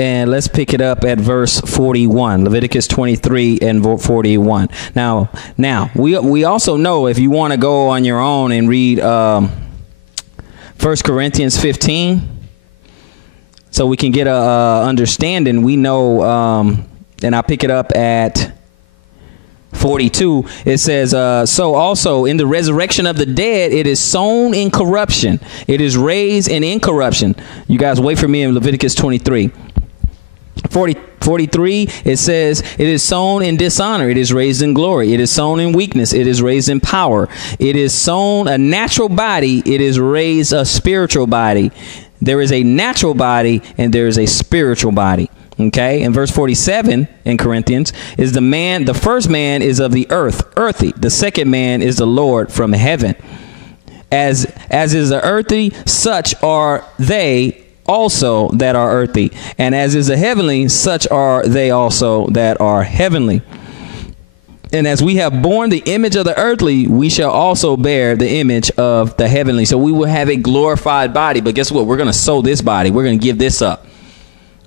And let's pick it up at verse 41. Leviticus 23 and 41. Now, we also know, if you want to go on your own and read 1 Corinthians 15, so we can get a understanding. We know, and I'll pick it up at 42. It says, so also in the resurrection of the dead, it is sown in corruption. It is raised in incorruption. You guys wait for me in Leviticus 23. 43, it says, it is sown in dishonor, it is raised in glory. It is sown in weakness, it is raised in power. It is sown a natural body, it is raised a spiritual body. There is a natural body and there is a spiritual body. Okay, in verse 47 in Corinthians, is the first man is of the earth, earthy. The second man is the Lord from heaven. As is the earthy, such are they also that are earthy, and as is the heavenly, such are they also that are heavenly. And as we have borne the image of the earthly, we shall also bear the image of the heavenly. So we will have a glorified body. But guess what? We're going to sow this body. We're going to give this up.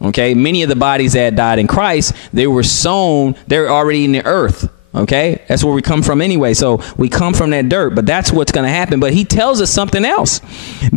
Okay, many of the bodies that died in Christ, they were sown, they're already in the earth. Okay, that's where we come from anyway. So we come from that dirt, but that's what's going to happen. But he tells us something else.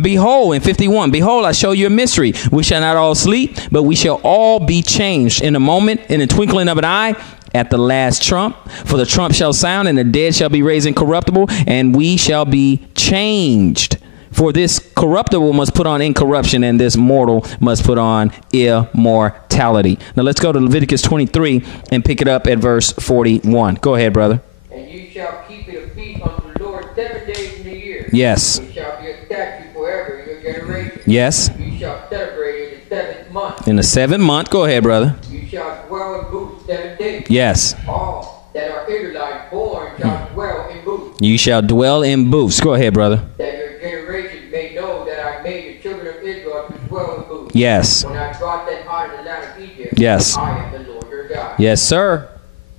Behold, in 51, behold, I show you a mystery. We shall not all sleep, but we shall all be changed in a moment, in the twinkling of an eye, at the last trump. For the trump shall sound, and the dead shall be raised incorruptible, and we shall be changed. For this corruptible must put on incorruption, and this mortal must put on immortality. Now let's go to Leviticus 23 and pick it up at verse 41. Go ahead, brother. And you shall keep it a feast unto the Lord 7 days in the year. Yes. It shall be a statute forever in your generation. Yes. You shall celebrate it in the 7th month. In the 7th month. Go ahead, brother. You shall dwell in booths 7 days. Yes. All that are Israelites born shall dwell in booths. You shall dwell in booths. Go ahead, brother. That your generation may know that I made the children of Israel to dwell in booths. Yes. When I brought them out of the land of Egypt. Yes. I am the Lord your God. Yes, sir.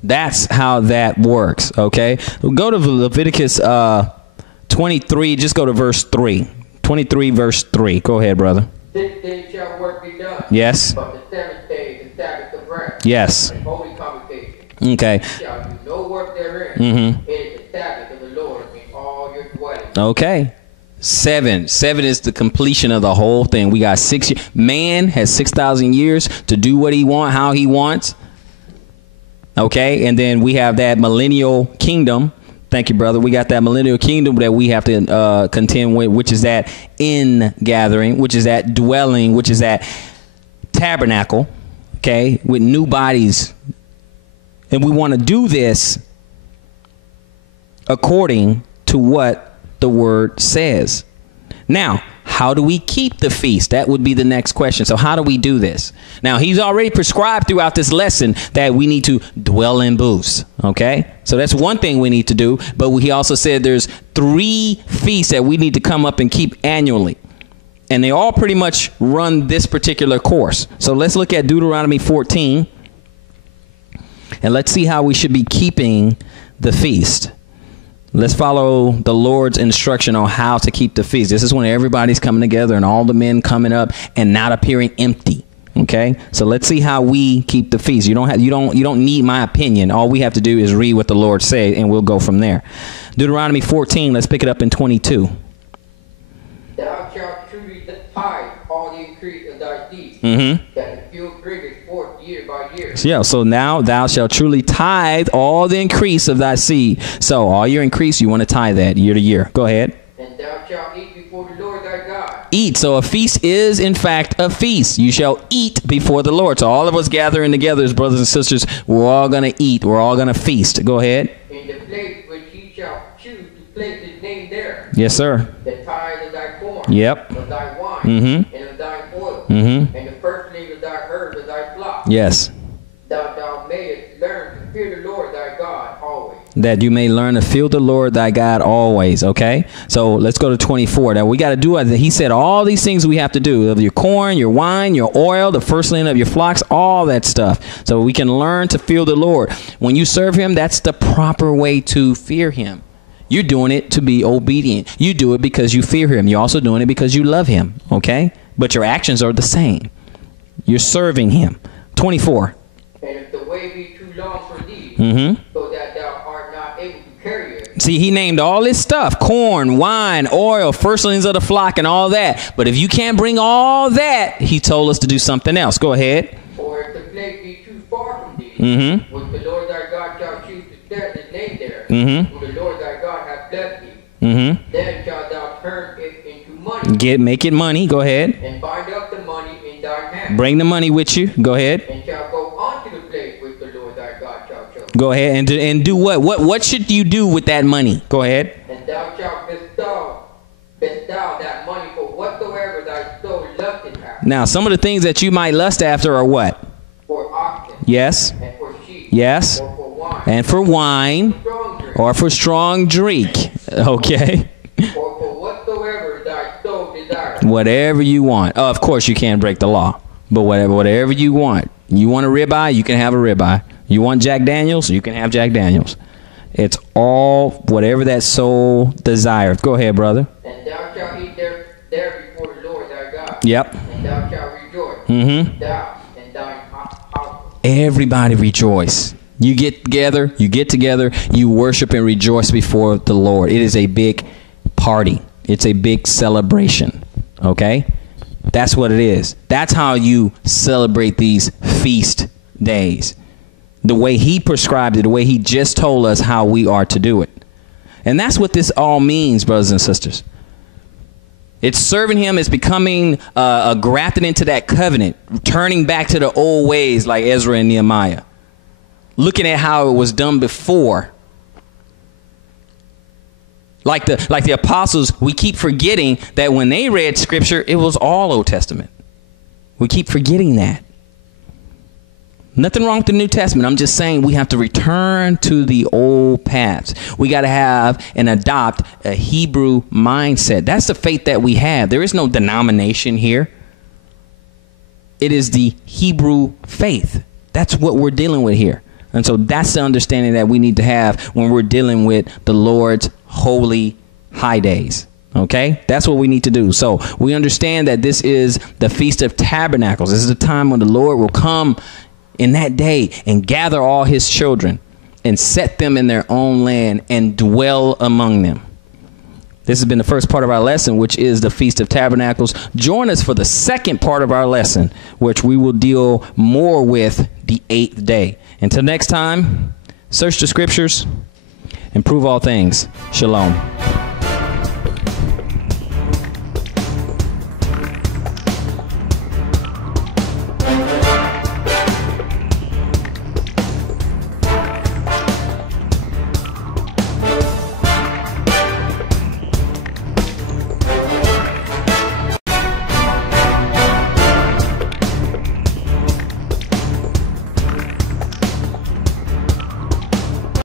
That's how that works. Okay. We'll go to Leviticus 23. Just go to verse 3. 23 verse 3. Go ahead, brother. 6 days shall work be done. Yes. But the 7th day is the Sabbath of rest. Yes. And holy convocation. Okay. You shall do no work therein. It is the Sabbath of the Lord in all your dwellings. Okay. 7 is the completion of the whole thing. We got 6 years. Man has 6,000 years to do what he wants, how he wants. Okay. And then we have that millennial kingdom. Thank you, brother. We got that millennial kingdom that we have to contend with, which is that ingathering, which is that dwelling, which is that tabernacle, okay, with new bodies. And we want to do this according to what the word says. Now, how do we keep the feast? That would be the next question. So how do we do this? Now, he's already prescribed throughout this lesson that we need to dwell in booths. Okay, so that's one thing we need to do. But he also said there's 3 feasts that we need to come up and keep annually. And they all pretty much run this particular course. So let's look at Deuteronomy 14. And let's see how we should be keeping the feast. Let's follow the Lord's instruction on how to keep the feast. This is when everybody's coming together and all the men coming up and not appearing empty. Okay, so let's see how we keep the feast. You don't need my opinion. All we have to do is read what the Lord said, and we'll go from there. Deuteronomy 14. Let's pick it up in 22. Thou shalt truly tithe all the increase of thy seed, that the field bringeth forth year by year. Yeah, so now thou shalt truly tithe all the increase of thy seed. So all your increase, you want to tithe that year to year. Go ahead. And thou shalt eat before the Lord thy God. Eat. So a feast is, in fact, a feast. You shall eat before the Lord. So all of us gathering together as brothers and sisters, we're all going to eat. We're all going to feast. Go ahead. In the place which he shall choose to place his name there. Yes, sir. The tithe of thy corn. Yep. Of thy wine. And of thy oil. And the firstlings of thy herds of thy flock. Yes. Thou mayest learn to fear the Lord thy God always. That you may learn to fear the Lord thy God always. Okay, so let's go to 24. Now we got to do it. He said all these things we have to do: of your corn, your wine, your oil, the firstling of your flocks, all that stuff. So we can learn to fear the Lord. When you serve him, that's the proper way to fear him. You're doing it to be obedient. You do it because you fear him. You're also doing it because you love him. Okay, but your actions are the same. You're serving him. 24. And if the way be too long for thee, so that thou art not able to carry it. See, he named all this stuff: corn, wine, oil, firstlings of the flock, and all that. But if you can't bring all that, he told us to do something else. Go ahead. Or if the place be too far from thee, which the Lord thy God shall choose to set his name there, for the Lord thy God hath blessed thee, then shalt thou turn it into money. Make it money. Go ahead. And bind up the money in thine hand. Bring the money with you. Go ahead. And shall go on to the place which the Lord thy God shall show. Go ahead and do what? What should you do with that money? Go ahead. And thou shalt bestow that money for whatsoever thy soul lusteth after. Now, some of the things that you might lust after are what? For oxen. Yes. And for sheep. Yes. Or for wine. And for wine. Strong drink. Or for strong drink. Okay. Or for whatsoever thy soul desires. Whatever you want. Oh, of course, you can't break the law. But whatever you want. You want a ribeye, you can have a ribeye. You want Jack Daniels, you can have Jack Daniels. It's all whatever that soul desires. Go ahead, brother. And thou shalt eat there before the Lord thy God. Yep. And thou shalt rejoice. Thou and thine house. Everybody rejoice. You get together, you worship and rejoice before the Lord. It is a big party. It's a big celebration. Okay? That's what it is. That's how you celebrate these feast days. The way he prescribed it, the way he just told us how we are to do it. And that's what this all means, brothers and sisters. It's serving him, it's becoming grafted into that covenant, turning back to the old ways like Ezra and Nehemiah. Looking at how it was done before. Like the apostles, we keep forgetting that when they read scripture, it was all Old Testament. We keep forgetting that. Nothing wrong with the New Testament. I'm just saying we have to return to the old paths. We got to have and adopt a Hebrew mindset. That's the faith that we have. There is no denomination here. It is the Hebrew faith. That's what we're dealing with here. And so that's the understanding that we need to have when we're dealing with the Lord's holy high days. Okay, that's what we need to do. So we understand that this is the Feast of Tabernacles. This is the time when the Lord will come in that day and gather all his children and set them in their own land and dwell among them. This has been the first part of our lesson, which is the Feast of Tabernacles. Join us for the second part of our lesson, which we will deal more with the 8th day. Until next time, search the scriptures and prove all things. Shalom.